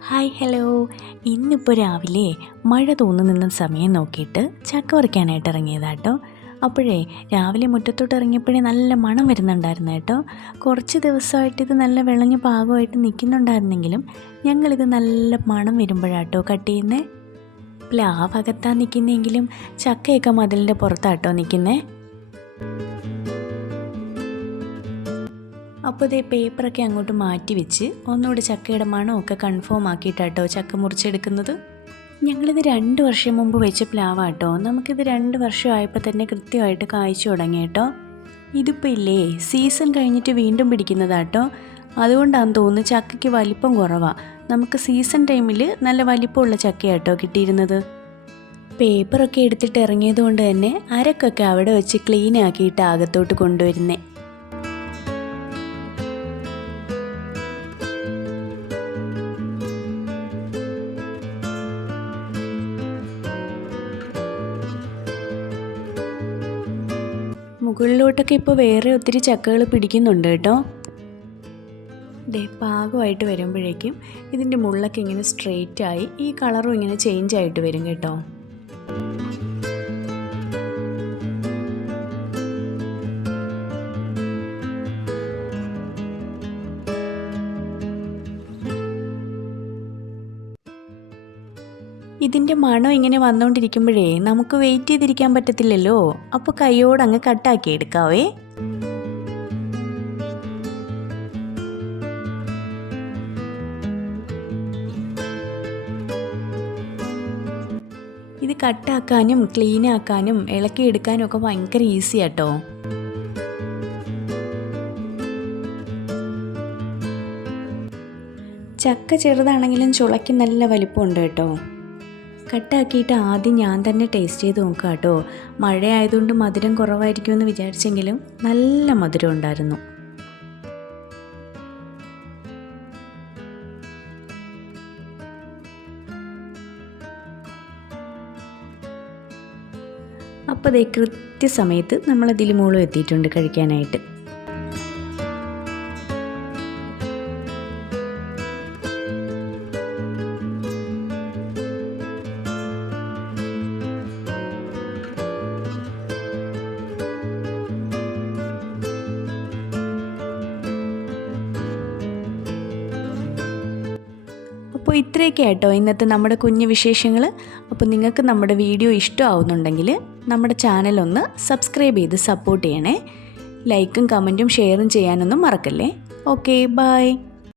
Hi hello ഇന്നിപ്പോൾ രാവിലെ മഴ തോന്നു നിന്ന സമയം നോക്കിയിട്ട് ചക്ക പറിക്കാനായിട്ട് ഇറങ്ങിയതാട്ടോ അപ്പോഴേ രാവിലെ മുറ്റത്തോട്ട് ഇറങ്ങിയപ്പോഴേ നല്ല മണം വരുന്നുണ്ടായിരുന്നു കേട്ടോ. കുറച്ച് ദിവസമായിട്ട് ഇത് നല്ല വിളഞ്ഞ പാകമായിട്ട് നിൽക്കുന്നുണ്ടായിരുന്നെങ്കിലും ഞങ്ങളിത് നല്ല മണം വരുമ്പോഴാട്ടോ കട്ട് ചെയ്യുന്നത് പ്ലാവ് നിൽക്കുന്നെങ്കിലും ചക്കയൊക്കെ മതിലിന്റെ പുറത്താട്ടോ നിൽക്കുന്നേ. അപ്പോൾ ഇതേ പേപ്പറൊക്കെ അങ്ങോട്ട് മാറ്റി വെച്ച് ഒന്നുകൂടി ചക്കയുടെ മണമൊക്കെ കൺഫേം ആക്കിയിട്ടാട്ടോ ചക്ക മുറിച്ചെടുക്കുന്നത്. ഞങ്ങളിത് രണ്ട് വർഷം മുമ്പ് വെച്ച പ്ലാവാട്ടോ. നമുക്കിത് രണ്ട് വർഷമായപ്പോൾ തന്നെ കൃത്യമായിട്ട് കായ്ച്ചു തുടങ്ങി കേട്ടോ. ഇതിപ്പോൾ ഇല്ലേ സീസൺ കഴിഞ്ഞിട്ട് വീണ്ടും പിടിക്കുന്നതാട്ടോ. അതുകൊണ്ടാണെന്ന് തോന്നുന്നു ചക്കയ്ക്ക് വലിപ്പം കുറവാണ് നമുക്ക് സീസൺ ടൈമിൽ നല്ല വലിപ്പമുള്ള ചക്കയാട്ടോ കിട്ടിയിരുന്നത്. പേപ്പറൊക്കെ എടുത്തിട്ട് ഇറങ്ങിയത് കൊണ്ട് തന്നെ അരക്കൊക്കെ അവിടെ വെച്ച് ക്ലീൻ ആക്കിയിട്ട് അകത്തോട്ട് കൊണ്ടുവരുന്നേ. മുകളിലോട്ടൊക്കെ ഇപ്പോൾ വേറെ ഒത്തിരി ചക്കകൾ പിടിക്കുന്നുണ്ട് കേട്ടോ. ഡേ പാകമായിട്ട് വരുമ്പോഴേക്കും ഇതിന്റെ മുള്ളൊക്കെ ഇങ്ങനെ സ്ട്രെയിറ്റ് ആയി ഈ കളറും ഇങ്ങനെ ചേഞ്ച് ആയിട്ട് വരും കേട്ടോ. ഇതിന്റെ മണം ഇങ്ങനെ വന്നുകൊണ്ടിരിക്കുമ്പോഴേ നമുക്ക് വെയിറ്റ് ചെയ്തിരിക്കാൻ പറ്റത്തില്ലല്ലോ. അപ്പോൾ കൈയോട് അങ്ങ് കട്ടാക്കി എടുക്കാവേ. ഇത് കട്ടാക്കാനും ക്ലീൻ ആക്കാനും ഇളക്കിയെടുക്കാനും ഒക്കെ ഭയങ്കര ഈസി ആട്ടോ. ചക്ക ചെറുതാണെങ്കിലും ചുളയ്ക്ക് നല്ല വലിപ്പമുണ്ട് കേട്ടോ. കട്ടാക്കിയിട്ട് ആദ്യം ഞാൻ തന്നെ ടേസ്റ്റ് ചെയ്ത് നോക്കാം കേട്ടോ മഴയായതുകൊണ്ട് മധുരം കുറവായിരിക്കുമെന്ന് വിചാരിച്ചെങ്കിലും നല്ല മധുരം ഉണ്ടായിരുന്നു. അപ്പോൾ അതേ കൃത്യസമയത്ത് നമ്മളതിൽ ദിലിമോളും എത്തിയിട്ടുണ്ട് കഴിക്കാനായിട്ട്. അപ്പോൾ ഇത്രയൊക്കെ ആയിട്ടോ ഇന്നത്തെ നമ്മുടെ കുഞ്ഞു വിശേഷങ്ങൾ അപ്പോൾ നിങ്ങൾക്ക് നമ്മുടെ വീഡിയോ ഇഷ്ടമാവുന്നുണ്ടെങ്കിൽ നമ്മുടെ ചാനലൊന്ന് സബ്സ്ക്രൈബ് ചെയ്ത് സപ്പോർട്ട് ചെയ്യണേ. ലൈക്കും കമന്റും ഷെയറും ചെയ്യാനൊന്നും മറക്കല്ലേ. Okay bye